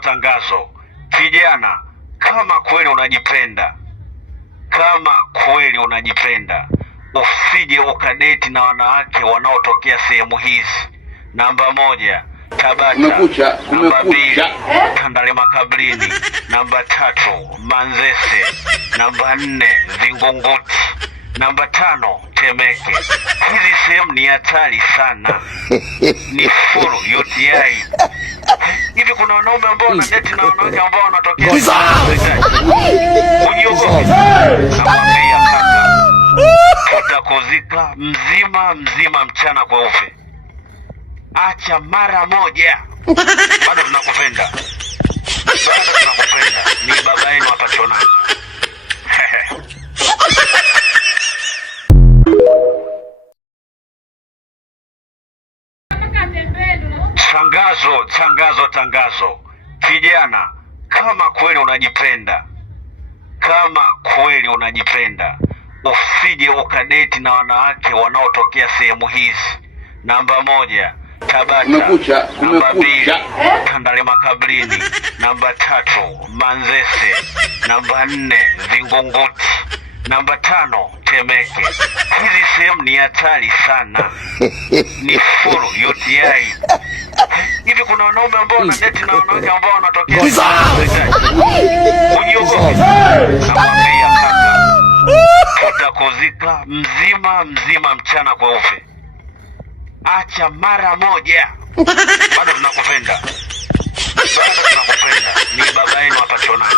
Tangazo. Kijana, kama kweli unajipenda, usije ukadeti na wanawake wanaotokea sehemu hizi. Namba 1, Tabata. Namba 2, Tandale Makabrini. Namba 3, Manzese. Namba 4, Vingunguti. Namba 5, Temeke. Hizi sehemu ni hatari sana, ni full UTI. Hivi kuna wanaume ambao wanadeti na wanawake ambao wanatokea uniogope? Nakwambia kaka, tutakuzika mzima mchana kweupe. Acha mara moja. Bado tunakupenda, ni baba yenu hapa Chonana. Tangazo. Kijana, kama kweli unajipenda, usije ukadeti na wanawake wanaotokea sehemu hizi. Namba 1, Tabata. Namba 2, Tandale Makabrini. Namba 3, Manzese. Namba 4, Vingunguti. Namba 5, Temeke. Hizi sehemu ni hatari sana, ni full UTI. Hivi kuna wanaume ambao wanadeti na wanawake ambao wanatokea uniogope? Nakwambia kaka, tutakuzika mzima mchana kweupe. Acha mara moja. Bado tunakupenda, ni baba yenu hapa Chonana.